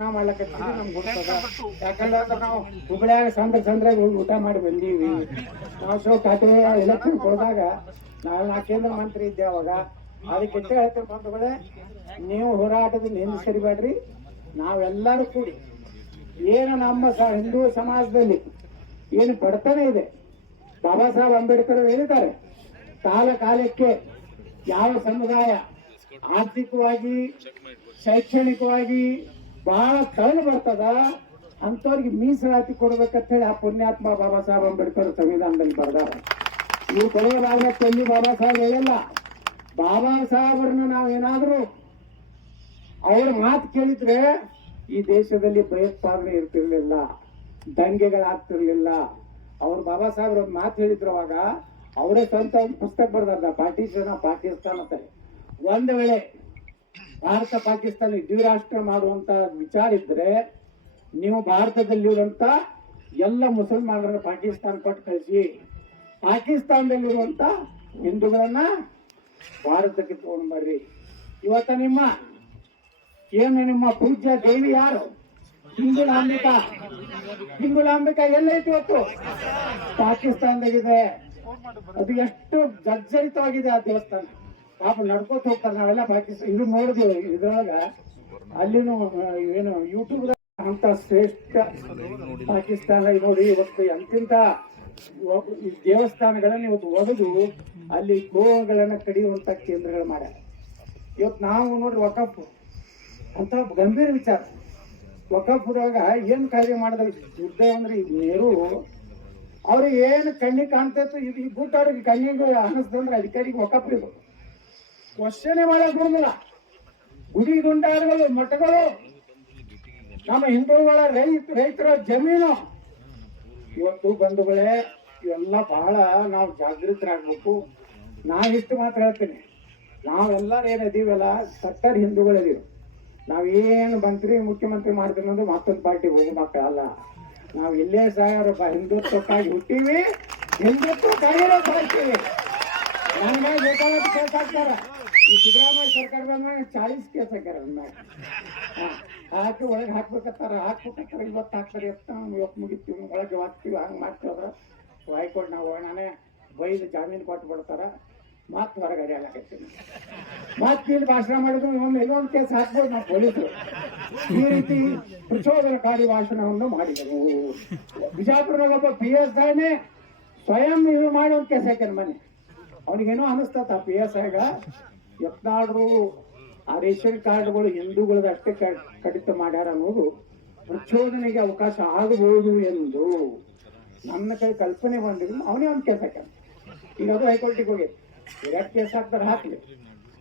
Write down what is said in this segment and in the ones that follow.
ನಾವ್ ಮಾಡ್ಲಕತ್ತೀವಿ ನಮ್ಗೆ ಗೊತ್ತದ. ಯಾಕಂದ್ರೆ ನಾವು ಹುಬ್ಳ್ಯಾಗ ಸಂದ್ರ ಸಂದ್ರಾಗ ಹೋಗಿ ಊಟ ಮಾಡಿ ಬಂದೀವಿ. ನಾವು ಸೊ ಕಾಟೆ ಎಲೆಕ್ಷನ್ ಹೋದಾಗ ನಾವು ನಾ ಕೇಂದ್ರ ಮಂತ್ರಿ ಇದ್ದೆ ಅವಾಗ. ಅದಕ್ಕೆ ಇಷ್ಟೇ ಹೇಳ್ತೇವೆ ಬಂಧುಗಳೇ ನೀವು ಹೋರಾಟದಿಂದ ಹಿಂದೆ ಸರಿಬೇಡ್ರಿ. ನಾವೆಲ್ಲರೂ ಕೂಡಿ ಏನು ನಮ್ಮ ಹಿಂದೂ ಸಮಾಜದಲ್ಲಿ ಏನು ಬಡತನ ಇದೆ. ಬಾಬಾ ಸಾಹೇಬ್ ಅಂಬೇಡ್ಕರ್ ಹೇಳಿದ್ದಾರೆ ಕಾಲ ಕಾಲಕ್ಕೆ ಯಾವ ಸಮುದಾಯ ಆರ್ಥಿಕವಾಗಿ ಶೈಕ್ಷಣಿಕವಾಗಿ ಬಹಳ ತಳಗ ಬರ್ತದ? ಅಂತವ್ರಿಗೆ ಮೀಸಲಾತಿ ಕೊಡ್ಬೇಕಂತ ಹೇಳಿ ಆ ಪುಣ್ಯಾತ್ಮ ಬಾಬಾ ಸಾಹೇಬ್ ಅಂಬೇಡ್ಕರ್ ಸಂವಿಧಾನದಲ್ಲಿ ಬರ್ದಾರ. ನೀವು ಕೊನೆಯದಾಗಲೇ ಎಲ್ಲಿ ಬಾಬಾ ಸಾಹೇಬ್ ಹೇಳಿಲ್ಲ ಬಾಬಾ ಸಾಹೇಬ್ರನ್ನ ನಾವೇನಾದ್ರೂ ಅವ್ರ ಮಾತು ಕೇಳಿದ್ರೆ ಈ ದೇಶದಲ್ಲಿ ಭಯೋತ್ಪಾದನೆ ಇರ್ತಿರ್ಲಿಲ್ಲ, ದಂಗೆಗಳಾಗ್ತಿರ್ಲಿಲ್ಲ. ಅವ್ರು ಬಾಬಾ ಸಾಹೇಬ್ರ ಮಾತು ಹೇಳಿದ್ರು ಅವಾಗ, ಅವರೇ ಸ್ವಂತ ಒಂದು ಪುಸ್ತಕ ಬರ್ದಾರ ಪಾಟೀಶನ ಪಾಕಿಸ್ತಾನ ಅಂತ ಒಂದು ವೇಳೆ ಭಾರತ ಪಾಕಿಸ್ತಾನ ದ್ವಿರಾಷ್ಟ್ರ ಮಾಡುವಂತ ವಿಚಾರ ಇದ್ರೆ ನೀವು ಭಾರತದಲ್ಲಿರುವಂತ ಎಲ್ಲ ಮುಸಲ್ಮಾನರ ಪಾಕಿಸ್ತಾನ ಕೊಟ್ಟು ಕಳಿಸಿ. ಪಾಕಿಸ್ತಾನದಲ್ಲಿರುವಂತ ಹಿಂದೂಗಳನ್ನ ಭಾರತಕ್ಕೆ ತಗೊಂಡು ಬರ್ರಿ. ಇವತ್ತ ನಿಮ್ಮ, ಏನು ನಿಮ್ಮ ಪೂಜ್ಯ ದೇವಿ ಯಾರು? ಹಿಂಗುಳಾಂಬಿಕಾ ಹಿಂಗುಳಾಂಬಿಕಾ ಎಲ್ಲೈತಿ ಇವತ್ತು? ಪಾಕಿಸ್ತಾನದಾಗಿದೆ ಅದು ಎಷ್ಟು ಜರ್ಜರಿತವಾಗಿದೆ ಆ ದೇವಸ್ಥಾನ. ಪಾಪ ನಡ್ಕೋತ ಹೋಗ್ತಾರೆ ನಾವೆಲ್ಲ ಪಾಕಿಸ್ತಾನ ಇದು ನೋಡಿದ್ವಿ ಇದ್ರೊಳಗ ಅಲ್ಲಿನೂ ಏನು ಯೂಟ್ಯೂಬ್ ಅಂತ ಶ್ರೇಷ್ಠ ಪಾಕಿಸ್ತಾನ ನೋಡಿ, ಇವತ್ತು ಅಂತಿಂತ ದೇವಸ್ಥಾನಗಳನ್ನ ಇವತ್ತು ಒಡೆದು ಅಲ್ಲಿ ಗೋಗಳನ್ನ ಕಡಿಯುವಂತ ಕೇಂದ್ರಗಳು ಮಾಡ್ಯಾರ. ಇವತ್ತು ನಾವು ನೋಡ್ರಿ ವಕಫ್, ಅಂತ ಗಂಭೀರ ವಿಚಾರ. ವಕಫ್ ಏನು ಕಾರ್ಯ ಮಾಡಿದ ಯುದ್ಧ ಅಂದ್ರೆ ಈ ನೆರು ಅವ್ರಿಗೆ ಏನು ಕಣ್ಣಿಗೆ ಕಾಣ್ತೈತೆ ಇದು ಅವ್ರಿಗೆ ಕಣ್ಣಿಗೆ ಅನಿಸ್ತಂದ್ರೆ ಅಧಿಕಾರಿಗೆ ವಕಫ್ ಇದು. ಕ್ವಶನೇ ಮಾಡಕ್ ಬರುದಿಲ್ಲ ಗುಡಿ ಗುಂಡಾರಗಳು, ಮಠಗಳು. ನಮ್ಮ ಹಿಂದೂಗಳ ರೈತ ರೈತರ ಜಮೀನು. ಇವತ್ತು ಬಂಧುಗಳೇ, ಇವೆಲ್ಲ ಬಹಳ ನಾವು ಜಾಗೃತರಾಗ್ಬೇಕು. ನಾ ಇಷ್ಟು ಮಾತ್ರ ಹೇಳ್ತೀನಿ. ನಾವೆಲ್ಲರೂ ಏನು ಇದೀವಲ್ಲ ಹಿಂದೂಗಳಿದೀವಿ. ನಾವೇನು ಮಂತ್ರಿ, ಮುಖ್ಯಮಂತ್ರಿ ಮಾಡ್ತೀವಿ ಅಂದ್ರೆ ಮತ್ತೊಂದು ಪಾರ್ಟಿ ಹೋಗಿ ಮಕ್ಕಳಲ್ಲ ನಾವು ಇಲ್ಲೇ ಸಾಯೋರಪ್ಪ, ಹಿಂದುತ್ವಕ್ಕಾಗಿ ಹುಟ್ಟಿವಿ, ಹಿಂದುತ್ವಕ್ಕಾಗಿರೋ ಪಾರ್ಟಿ. ನನಗೆ ಬೇಕಾದ ಕೆಲಸ ಹಾಕ್ತಾರ ಈ ಸಿದ್ದರಾಮಯ್ಯ ಸರ್ಕಾರ ಬಂದಾಗ ಚಾಳೀಸ್ ಕೇಸ್ ಹಾಕ್ಯಾರ ಅಂದಾಗ ಹಾಕಿ ಒಳಗೆ ಹಾಕ್ಬೇಕತ್ತಾರ ಹಾಕ್ಬೇಕತ್ತಾರ ಇವತ್ತು ಹಾಕ್ತಾರೆ ಎತ್ತ ಇವತ್ತು ಮುಗಿತೀವಿ ಒಳಗೆ ಹಾಕ್ತೀವಿ, ಹಂಗೆ ಮಾಡ್ತಿದ್ರ ಹೈಕೋರ್ಟ್ ನಾವು ನಾನೇ ಬೈದು ಜಾಮೀನು ಕೊಟ್ಟು ಬಿಡ್ತಾರ. ಮತ್ತೆ ಹೊರಗೆ ಅಡ್ಯಾಡಕತ್ತೀನಿ ಮತ್ತೆ ಇಲ್ಲಿ ಭಾಷಣ ಮಾಡಿದ್ರು ಒಮ್ಮೆ ಎಲ್ಲೊಂದು ಕೇಸ್ ಹಾಕ್ಬೋದು ನಾವು ಪೊಲೀಸರು. ಈ ರೀತಿ ಪ್ರಚೋದನಕಾರಿ ಭಾಷಣವನ್ನು ಮಾಡಿದರು ಬಿಜಾಪುರದೊಬ್ಬ ಪಿ ಎಸ್ ಐನೇ ಸ್ವಯಂ ಇದು ಮಾಡಿ ಒಂದು ಕೇಸ್ ಹಾಕ್ಯಾನ ಮನೆ. ಅವನಿಗೇನೋ ಅನಿಸ್ತತ್ತ ಪಿ ಎಸ್ ಐಗ ಯತ್ನಾಡ್ರು ಆ ರೇಷನ್ ಕಾರ್ಡ್ಗಳು ಹಿಂದೂಗಳದ ಅಷ್ಟೇ ಕ- ಕಡಿತ ಮಾಡ್ಯಾರ ಅನ್ನೋದು ಪ್ರಚೋದನೆಗೆ ಅವಕಾಶ ಆಗಬಹುದು ಎಂದು ನನ್ನ ಕೈ ಕಲ್ಪನೆ ಬಂದಿದ್ರು. ಅವನೇ ಒಂದು ಕೆಲಸ ಈಗ ಅದು ಹೈಕೋರ್ಟಿಗೆ ಹೋಗಿ, ಎರಡು ಕೇಸ್ ಹಾಕ್ತಾರೆ ಹಾಕ್ಲಿ.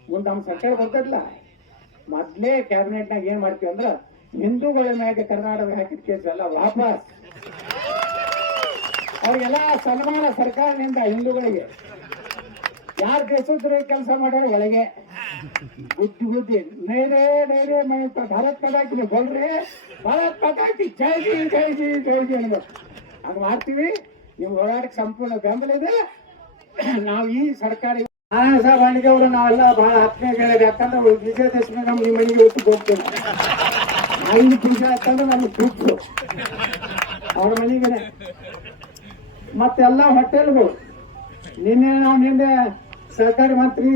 ಮುಂದೆ ನಮ್ಮ ಸರ್ಕಾರ ಬರ್ತದಲ್ಲ, ಮೊದ್ಲೇ ಕ್ಯಾಬಿನೆಟ್ನಾಗ ಏನ್ ಮಾಡ್ತೀವಿ ಅಂದ್ರ ಹಿಂದೂಗಳ ಮ್ಯಾಗೆ ಕರ್ನಾಟಕ ಹಾಕಿದ ಕೇಸ್ ಎಲ್ಲ ವಾಪಸ್. ಅವ್ರಿಗೆಲ್ಲ ಸನ್ಮಾನ ಸರ್ಕಾರದಿಂದ ಹಿಂದೂಗಳಿಗೆ. ಯಾರು ದೇಶದ್ರ ಕೆಲಸ ಮಾಡೋರು ಒಳಗೆ? ಬುದ್ಧಿ ಬುದ್ಧಿ. ನೇರೇ ನೇರೇ ಮನೆ ಭಾರತ್ ಪಟಾಕಿ ಬಲ್ರಿ ಭಾರತ್ ಪಟಾಕಿ ಜೈ ಜೈಜಿ ಜೈ ಅನ್ನೋದು. ಹಂಗ್ ಮಾಡ್ತೀವಿ. ನೀವು ಹೋರಾಟಕ್ಕೆ ಸಂಪೂರ್ಣ ಬೆಂಬಲ ಇದೆ. ನಾವು ಈ ಸರ್ಕಾರಿ ಸಾಹೇಬ್ ಅವರು, ನಾವೆಲ್ಲ ಬಹಳ ಆತ್ಮೀಯಗಳಿವೆ ಯಾಕಂದ್ರೆ ಅವ್ರು ವಿಜಯದಶಮಿ ನಮ್ಮ ನಿಮ್ಮ ಮನೆಗೆ ಹೊತ್ತು ಹೋಗ್ತೇವೆ ಐದು ಪೂಜೆ ಯಾಕಂದ್ರೆ ನಮ್ಗೆ ಬಿಟ್ಟು ಅವ್ರ ಮನೆಗೆ ಮತ್ತೆಲ್ಲ ಹೋಟೆಲ್ಗಳು ನಿನ್ನೆ ನಾವು ನಿನ್ನೆ ಸರ್ಕಾರಿ ಮಂತ್ರಿ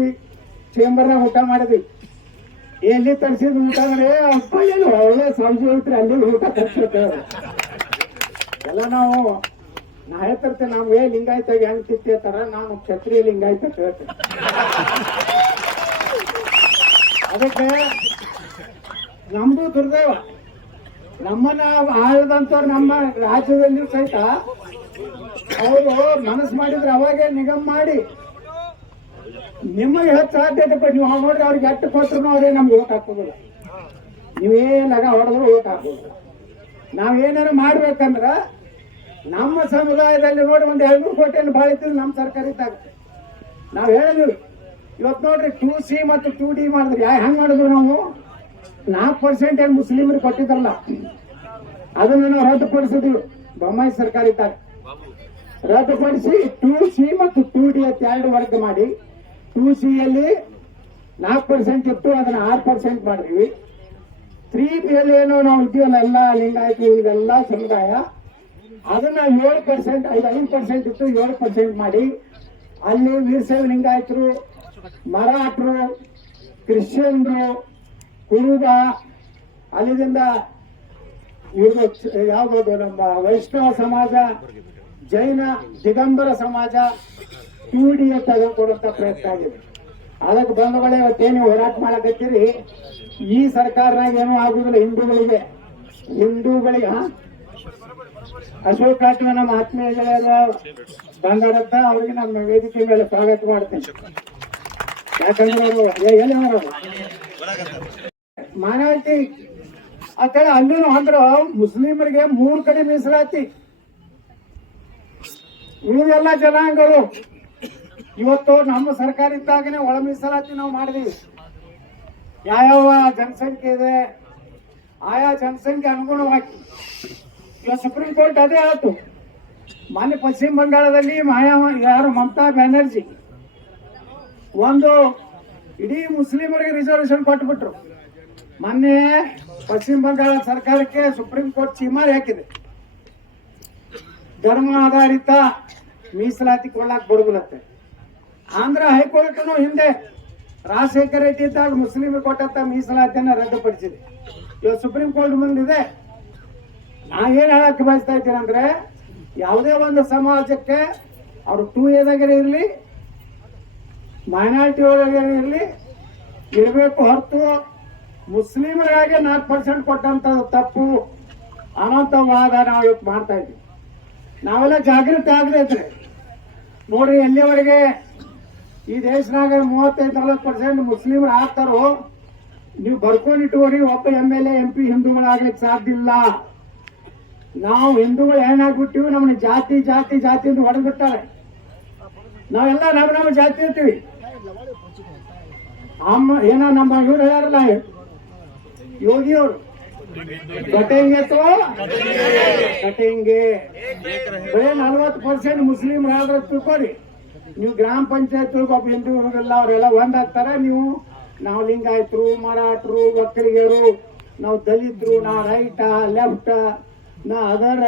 ಚೇಂಬರ್ನಾಗ ಊಟ ಮಾಡಿದ್ವಿ. ಎಲ್ಲಿ ತರಿಸಿದ ಊಟ ಅಂದ್ರೆ ಅಪ್ಪ ಏನು ಒಳ್ಳೆ ಸಂಜೆ ಐತ್ರಿ ಅಲ್ಲಿ ಊಟ ತರಿಸಿರ್ತೇವೆ ಎಲ್ಲ ನಾವು, ನಾ ಹೇಳ್ತಿರ್ತೇನೆ ನಾವು ಏ ಲಿಂಗಾಯತ ಹೆಂಗ್ ತಿಂತಾರ ನಾನು ಕ್ಷತ್ರಿಯ ಲಿಂಗಾಯತ ಹೇಳ್ತೇನೆ. ಅದಕ್ಕೆ ನಮ್ದು ದುರ್ದೈವ. ನಮ್ಮನ್ನ ಆಳದಂತವ್ರು ನಮ್ಮ ರಾಜ್ಯದಲ್ಲಿ ಸಹಿತ, ಅವರು ಮನಸ್ಸು ಮಾಡಿದ್ರೆ ಅವಾಗೆ ನಿಗಮ ಮಾಡಿ ನಿಮಗೆ ಹೆಚ್ಚು ಆದ್ಯತೆ ಕೊಟ್ಟು ನೀವು ನೋಡ್ರಿ ಅವ್ರಿಗೆ ಎಷ್ಟು ಕೊಟ್ಟರು ಅವ್ರೇ ನಮ್ಗೆ ಓಟ್ ಹಾಕೋದಿಲ್ಲ. ನೀವೇನಾಗ ಹೊಡೆದ್ರು ಓಟ್ ಹಾಕೋದಿಲ್ಲ. ಏನಾರ ಮಾಡ್ಬೇಕಂದ್ರ ನಮ್ಮ ಸಮುದಾಯದಲ್ಲಿ ನೋಡಿ ಒಂದು ಎರಡು ನೂರು ಕೋಟಿಯನ್ನು ಭಾಳ ಇತ್ತು ನಮ್ಮ ಸರ್ಕಾರ ಇದ್ದಾಗ. ನಾವು ಹೇಳಿದ್ವಿ ಇವತ್ತು ನೋಡ್ರಿ ಟು ಸಿ ಮತ್ತು ಟು ಡಿ ಮಾಡಿದ್ರು ಯಾ ಹೆಂಗ್ ಮಾಡಿದ್ರು ನಾವು? ನಾಲ್ಕು ಪರ್ಸೆಂಟ್ ಏನು ಮುಸ್ಲಿಮರು ಕೊಟ್ಟಿದ್ರಲ್ಲ ಅದನ್ನು ನಾವು ರದ್ದುಪಡಿಸಿದ್ವಿ. ಬೊಮ್ಮಾಯಿ ಸರ್ಕಾರ ಇದ್ದಾಗ. ರದ್ದುಪಡಿಸಿ ಟು ಸಿ ಮತ್ತು ಟು ಡಿ ಅಂತ ಎರಡು ವರ್ಗ ಮಾಡಿ. ಟೂ ಸಿ ಯಲ್ಲಿ ನಾಲ್ಕು ಪರ್ಸೆಂಟ್ ಇತ್ತು ಅದನ್ನ ಆರು ಪರ್ಸೆಂಟ್ ಮಾಡಿದ್ವಿ. ತ್ರೀ ಬಿಯಲ್ಲಿ ಏನೋ ನಾವು ಇದೀವಲ್ಲ ಎಲ್ಲ ಲಿಂಗಾಯತು, ಇದೆಲ್ಲ ಸಮುದಾಯ. ಅದನ್ನ ಏಳು ಪರ್ಸೆಂಟ್ ಐದು ಐದು ಪರ್ಸೆಂಟ್ ಇತ್ತು ಏಳು ಪರ್ಸೆಂಟ್ ಮಾಡಿ, ಅಲ್ಲಿ ವೀರಶೈವ ಲಿಂಗಾಯತರು, ಮರಾಠರು, ಕ್ರಿಶ್ಚಿಯನ್ರು, ಕುರುಬ, ಅಲ್ಲಿಂದ ಇವರು ಯಾವ್ದು ನಮ್ಮ ವೈಷ್ಣವ ಸಮಾಜ, ಜೈನ, ದಿಗಂಬರ ಸಮಾಜ ಟೂ ಡಿ ತೆಗೆದುಕೊಡುವಂತ ಪ್ರಯತ್ನ ಆಗಿದೆ. ಅದಕ್ಕೆ ಬಂಧುಗಳೇ ಇವತ್ತೇನು ಹೋರಾಟ ಮಾಡಕತ್ತೀರಿ? ಈ ಸರ್ಕಾರನಾಗ ಏನೂ ಆಗುದಿಲ್ಲ. ಹಿಂದೂಗಳಿಗೆ ಹಿಂದೂಗಳಿಗೆ? ಅಶೋಕ್ ಕಾಟಿನ ನಮ್ಮ ಆತ್ಮೀಯಗಳೆಲ್ಲ ಬಂದಾಡತ್ತ ಅವ್ರಿಗೆ ನಮ್ಮ ವೇದಿಕೆ ಮೇಲೆ ಸ್ವಾಗತ ಮಾಡ್ತೇನೆ. ಯಾಕಂದ್ರೆ ಅವರು ಎಲ್ಲಿ ಅವರು. ಮಾನವತಿ ಅಂತೇಳಿ ಅಲ್ಲೂ ಅಂದ್ರ ಮುಸ್ಲಿಮರಿಗೆ ಮೂರು ಕಡೆ ಮೀಸಲಾತಿ. ಉಳಿದೆಲ್ಲ ಜನಾಂಗಗಳು ಇವತ್ತು ನಮ್ಮ ಸರ್ಕಾರ ಇದ್ದಾಗನೇ ಒಳ ಮೀಸಲಾತಿ ನಾವು ಮಾಡಿದೀವಿ. ಯಾವ್ಯಾವ ಜನಸಂಖ್ಯೆ ಇದೆ, ಆಯಾ ಜನಸಂಖ್ಯೆ ಅನುಗುಣವಾಗಿ. ಇವಾಗ ಸುಪ್ರೀಂ ಕೋರ್ಟ್ ಅದೇ ಆಯ್ತು. ಮೊನ್ನೆ ಪಶ್ಚಿಮ ಬಂಗಾಳದಲ್ಲಿ ಮಾಯಾ ಯಾರು ಮಮತಾ ಬ್ಯಾನರ್ಜಿ ಒಂದು ಇಡೀ ಮುಸ್ಲಿಮರಿಗೆ ರಿಸರ್ವೇಶನ್ ಕೊಟ್ಬಿಟ್ರು. ಮೊನ್ನೆ ಪಶ್ಚಿಮ ಬಂಗಾಳ ಸರ್ಕಾರಕ್ಕೆ ಸುಪ್ರೀಂ ಕೋರ್ಟ್ ಚೀಮಾರಿ ಹಾಕಿದೆ. ಧರ್ಮ ಆಧಾರಿತ ಮೀಸಲಾತಿ ಕೊಡ್ಲಾಕ್ ಬರುದಿಲ್ಲತ್ತೆ ಆಂಧ್ರ ಹೈಕೋರ್ಟ್ನು ಹಿಂದೆ ರಾಜಶೇಖರ ರೆಡ್ಡಿ ಇದ್ದಾಗ ಮುಸ್ಲಿಂ ಕೊಟ್ಟಂತ ಮೀಸಲಾತಿಯನ್ನ ರದ್ದುಪಡಿಸಿದೆ. ಇವತ್ತು ಸುಪ್ರೀಂ ಕೋರ್ಟ್ ಮುಂದಿದೆ. ನಾ ಏನ್ ಹೇಳಕ್ ಬಯಸ್ತಾ ಇದ್ದೀನಿ ಅಂದ್ರೆ ಯಾವುದೇ ಒಂದು ಸಮಾಜಕ್ಕೆ ಅವ್ರು ಟೂ ಎದಾಗರೆ ಇರಲಿ ಮೈನಾರಿಟಿ ಒಳಗೇ ಇರಲಿ, ಇರಬೇಕು ಹೊರತು ಮುಸ್ಲಿಮರಾಗಿ ನಾಲ್ಕು ಪರ್ಸೆಂಟ್ ಕೊಟ್ಟಂತ ತಪ್ಪು ಅನ್ನೋಂಥ ವಾದ ನಾವು ಇವತ್ತು ಮಾಡ್ತಾ ಇದ್ದೀವಿ. ನಾವೆಲ್ಲ ಜಾಗೃತಿ ಆಗದೆ ನೋಡ್ರಿ ಎಲ್ಲಿವರೆಗೆ ಈ ದೇಶನಾಗ ಮೂವತ್ತೈದು, ನಲವತ್ತು ಪರ್ಸೆಂಟ್ ಮುಸ್ಲಿಮರು ಆಗ್ತಾರೋ, ನೀವು ಬರ್ಕೊಂಡು ಇಟ್ಕೋರಿ ಒಬ್ಬ M L A M P ಹಿಂದೂಗಳಾಗ್ಲಿಕ್ಕೆ ಸಾಧ್ಯ ಇಲ್ಲ. ನಾವು ಹಿಂದೂಗಳು ಏನಾಗ್ಬಿಟ್ಟಿವಿ ನಮ್ಮನ್ನ ಜಾತಿ ಜಾತಿ ಜಾತಿ ಅಂತ ಹೊಡೆದ್ಬಿಟ್ಟಾರೆ. ನಾವೆಲ್ಲ ನಮ್ಮ ನಮ್ಮ ಜಾತಿ ಇರ್ತೀವಿ ಅಮ್ಮ ಏನ ನಮ್ಮ ಇವ್ರು ಹೇಳ್ಯಾರಲ್ಲ, ಯೋಗಿಯವರು. ಕಟಿಂಗ್ ಅಥವಾ ಕಟೆಂಗೆ ಬರೀ ನಲ್ವತ್ತು ಪರ್ಸೆಂಟ್ ಮುಸ್ಲಿಮ್ ಆದ್ರೆ ತಿಳ್ಕೊರಿ ನೀವು ಗ್ರಾಮ ಪಂಚಾಯತ್ ಒಬ್ಬ ಹಿಂದೂ ಅವರೆಲ್ಲ ಒಂದಾಗ್ತಾರೆ. ನೀವು ನಾವು ಲಿಂಗಾಯತರು, ಮರಾಠರು, ಒಕ್ಕಲಿಗರು, ನಾವು ದಲಿತರು, ನಾ ರೈಟ ಲೆಫ್ಟ್, ನಾ ಅದರ,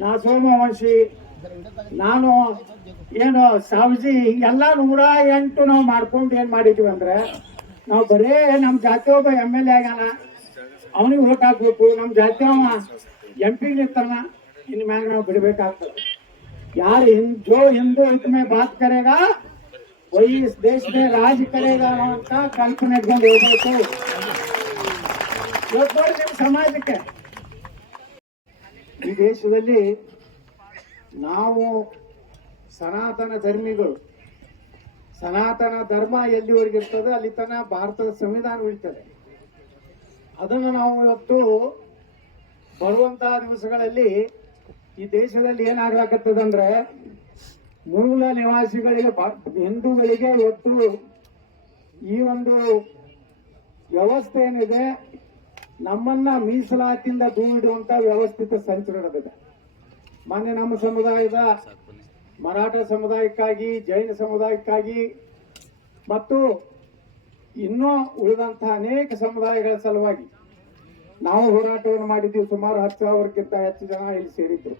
ನಾ ಸೋಮವಂಶಿ, ನಾನು ಏನು ಸಾವಜಿ, ಎಲ್ಲ ನೂರ ಎಂಟು ನಾವು ಮಾಡ್ಕೊಂಡು ಏನ್ ಮಾಡಿದ್ವಿ ಅಂದ್ರೆ, ನಾವು ಬರೇ ನಮ್ಮ ಜಾತಿ ಒಬ್ಬ ಎಂ ಎಲ್ ಎ ಆಗ್ಯಾನ. ಅವನಿಗೆ ಓಟ್ ಹಾಕ್ಬೇಕು. ನಮ್ಮ ಜಾತಿ ಅವ ಎಂ ಪಿ ನಿಂತಾನ ಇನ್ ಮ್ಯಾಗ ನಾವು ಬಿಡ್ಬೇಕಾಗ್ತದೆ. ಯಾರು हिंद जो हिंदू हित में बात करेगा वही इस देश में राज करेगा ಅಂತ ಕಲ್ಪನೆ ಇಟ್ಕೊಂಡು ಹೋಗ್ಬೇಕು ಇವತ್ತು ನೋಡಿ ನಿಮ್ಮ ಸಮಾಜಕ್ಕೆ ಈ ದೇಶದಲ್ಲಿ ನಾವು ಸನಾತನ ಧರ್ಮಿಗಳು ಸನಾತನ ಧರ್ಮ ಎಲ್ಲಿವರೆಗೆ ಇರ್ತದೆ ಅಲ್ಲಿ ತನ ಭಾರತದ ಸಂವಿಧಾನ ಉಳಿತದೆ ಅದನ್ನು ನಾವು ಇವತ್ತು ಬರುವಂತಹ ದಿವಸಗಳಲ್ಲಿ ಈ ದೇಶದಲ್ಲಿ ಏನಾಗ್ಲಾಕತ್ತದಂದ್ರೆ ಮೂಲ ನಿವಾಸಿಗಳಿಗೆ ಹಿಂದೂಗಳಿಗೆ ಇವತ್ತು ಈ ಒಂದು ವ್ಯವಸ್ಥೆ ಏನಿದೆ, ನಮ್ಮನ್ನ ಮೀಸಲಾತಿಯಿಂದ ದೂರಿಡುವಂತ ವ್ಯವಸ್ಥಿತ ಸಂಚು ನಡೆದಿದೆ. ಮೊನ್ನೆ ನಮ್ಮ ಸಮುದಾಯದ, ಮರಾಠ ಸಮುದಾಯಕ್ಕಾಗಿ, ಜೈನ ಸಮುದಾಯಕ್ಕಾಗಿ, ಮತ್ತು ಇನ್ನೂ ಉಳಿದಂತಹ ಅನೇಕ ಸಮುದಾಯಗಳ ಸಲುವಾಗಿ ನಾವು ಹೋರಾಟವನ್ನು ಮಾಡಿದ್ದೀವಿ ಸುಮಾರು ಹತ್ತು ಸಾವಿರಕ್ಕಿಂತ ಹೆಚ್ಚು ಜನ ಇಲ್ಲಿ ಸೇರಿದ್ರು.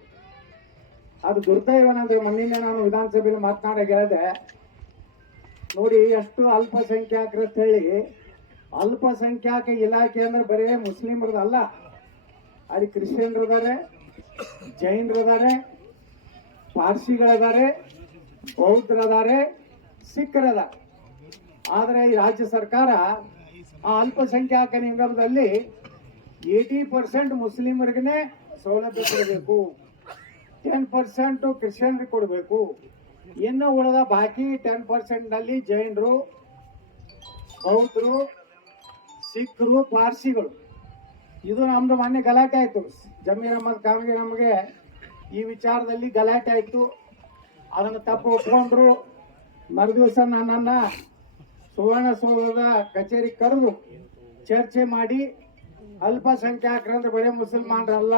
ಅದು ದುರ್ದೈವನಂದ್ರೆ ಮೊನ್ನೆ ನಾನು ವಿಧಾನಸಭೆಯಲ್ಲಿ ಮಾತನಾಡ ಹೇಳಿದೆ ನೋಡಿ ಎಷ್ಟು ಅಲ್ಪಸಂಖ್ಯಾತರು ಅಂತ ಹೇಳಿ ಅಲ್ಪಸಂಖ್ಯಾತ ಇಲಾಖೆ ಅಂದ್ರೆ ಬರೀ ಮುಸ್ಲಿಮರದ್ದು ಅಲ್ಲ ಅಲ್ಲಿ ಕ್ರಿಶ್ಚಿಯನ್ರು ಇದಾರೆ ಜೈನರು ಇದಾರೆ ಪಾರ್ಸಿಗಳಿದ್ದಾರೆ ಬೌದ್ಧರದಾರೆ ಸಿಖ್ರದಾರೆ ಆದರೆ ಈ ರಾಜ್ಯ ಸರ್ಕಾರ ಆ ಅಲ್ಪಸಂಖ್ಯಾತ ನಿಗಮದಲ್ಲಿ ಏಟಿ ಪರ್ಸೆಂಟ್ ಮುಸ್ಲಿಮರಿಗೇ ಸೌಲಭ್ಯ ಕೊಡಬೇಕು. ಟೆನ್ ಪರ್ಸೆಂಟ್ ಕ್ರಿಶ್ಚಿಯನ್ರಿಗೆ ಕೊಡಬೇಕು. ಇನ್ನು ಉಳಿದ ಬಾಕಿ ಟೆನ್ ಪರ್ಸೆಂಟ್ನಲ್ಲಿ ಜೈನರು, ಬೌದ್ಧರು, ಸಿಖ್ರು, ಪಾರ್ಸಿಗಳು. ಇದು ನಮ್ದು ಮೊನ್ನೆ ಗಲಾಟೆ ಆಯ್ತು. ಜಮೀರ್ ಅಹಮದ್ ಖಾನ್ಗೆ ನಮಗೆ ಈ ವಿಚಾರದಲ್ಲಿ ಗಲಾಟೆ ಆಯ್ತು. ಅದನ್ನು ತಪ್ಪು ಒಪ್ಕೊಂಡ್ರು. ಮರುದಿವಸ ನನ್ನನ್ನ ಸುವರ್ಣ ಸೌಧದ ಕಚೇರಿ ಕರೆದು ಚರ್ಚೆ ಮಾಡಿ ಅಲ್ಪಸಂಖ್ಯಾತರಂದ್ರೆ ಬರೀ ಮುಸಲ್ಮಾನರಲ್ಲ.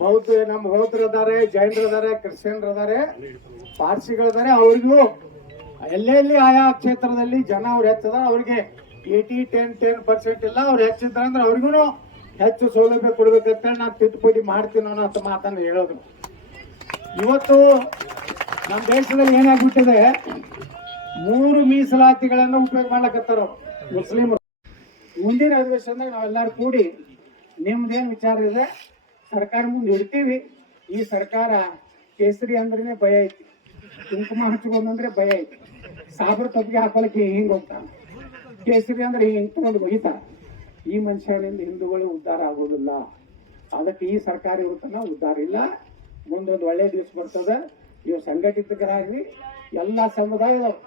ಬೌದ್ಧ ನಮ್ಮ ಬೌದ್ಧರದಾರೆ ಜೈನರದಾರೆ ಕ್ರಿಶ್ಚಿಯನ್ರದಾರೆ ಪಾರ್ಸಿಗಳಿದ್ದಾರೆ ಅವ್ರಿಗೂ. ಎಲ್ಲೆಲ್ಲಿ ಆಯಾ ಕ್ಷೇತ್ರದಲ್ಲಿ ಜನ ಅವ್ರು ಹೆಚ್ಚದ ಅವ್ರಿಗೆ ಏಟಿ ಟೆನ್ ಟೆನ್ ಪರ್ಸೆಂಟ್ ಇಲ್ಲ ಅವ್ರು ಹೆಚ್ಚಿದ್ರ ಅಂದ್ರೆ ಅವ್ರಿಗೂ ಹೆಚ್ಚು ಸೌಲಭ್ಯ ಕೊಡ್ಬೇಕಂತ ನಾನು ತಿದ್ದುಪಡಿ ಮಾಡ್ತೀನಿ ಅನ್ನೋ ಮಾತನ್ನು ಹೇಳೋದು. ಇವತ್ತು ನಮ್ಮ ದೇಶದಲ್ಲಿ ಏನಾಗ್ಬಿಟ್ಟಿದೆ? ಮೂರು ಮೀಸಲಾತಿಗಳನ್ನು ಉಪಯೋಗ ಮಾಡ್ಲಕತ್ತಾರ ಮುಸ್ಲಿಮರು. ಮುಂದಿನ ಅಧಿವೇಶನದಾಗ ನಾವೆಲ್ಲರೂ ಕೂಡಿ ನಿಮ್ದೇನು ವಿಚಾರ ಇದೆ, ಸರ್ಕಾರ ಮುಂದೆ ಇಡ್ತೀವಿ. ಈ ಸರ್ಕಾರ ಕೇಸರಿ ಅಂದ್ರೇನೆ ಭಯ ಐತಿ. ಕುಂಕುಮ ಹಚ್ಕೊಂಡ್ರೆ ಭಯ ಐತಿ. ಸಾಬ್ರ ತಪ್ಪಿಗೆ ಹಾಕೊಳಕ್ಕೆ ಹಿಂಗ್ ಹೋಗ್ತಾನೆ ಕೇಸರಿ ಅಂದ್ರೆ ಹಿಂಗ್ ತಗೊಂಡು ಒಗಿತಾರ ಈ ಮನುಷ್ಯನಿಂದ ಹಿಂದೂಗಳು ಉದ್ಧಾರ ಆಗೋದಿಲ್ಲ. ಅದಕ್ಕೆ ಈ ಸರ್ಕಾರ ಇರುತ್ತನ ಉದ್ಧಾರ ಇಲ್ಲ. ಮುಂದೊಂದು ಒಳ್ಳೆ ದಿವಸ ಬರ್ತದೆ. ಇವು ಸಂಘಟಿತರಾಗ್ರಿ ಎಲ್ಲ ಸಮುದಾಯದವ್ರು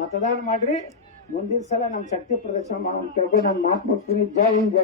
ಮತದಾನ ಮಾಡ್ರಿ. ಮುಂದಿನ ಸಲ ನಮ್ಮ ಶಕ್ತಿ ಪ್ರದರ್ಶನ ಮಾಡೋಣ ಕೇಳ್ಕೊಂಡು ನಾನು ಮಾತು ಮುಗಿಸ್ತೀನಿ ಜೈ ಹಿಂದ್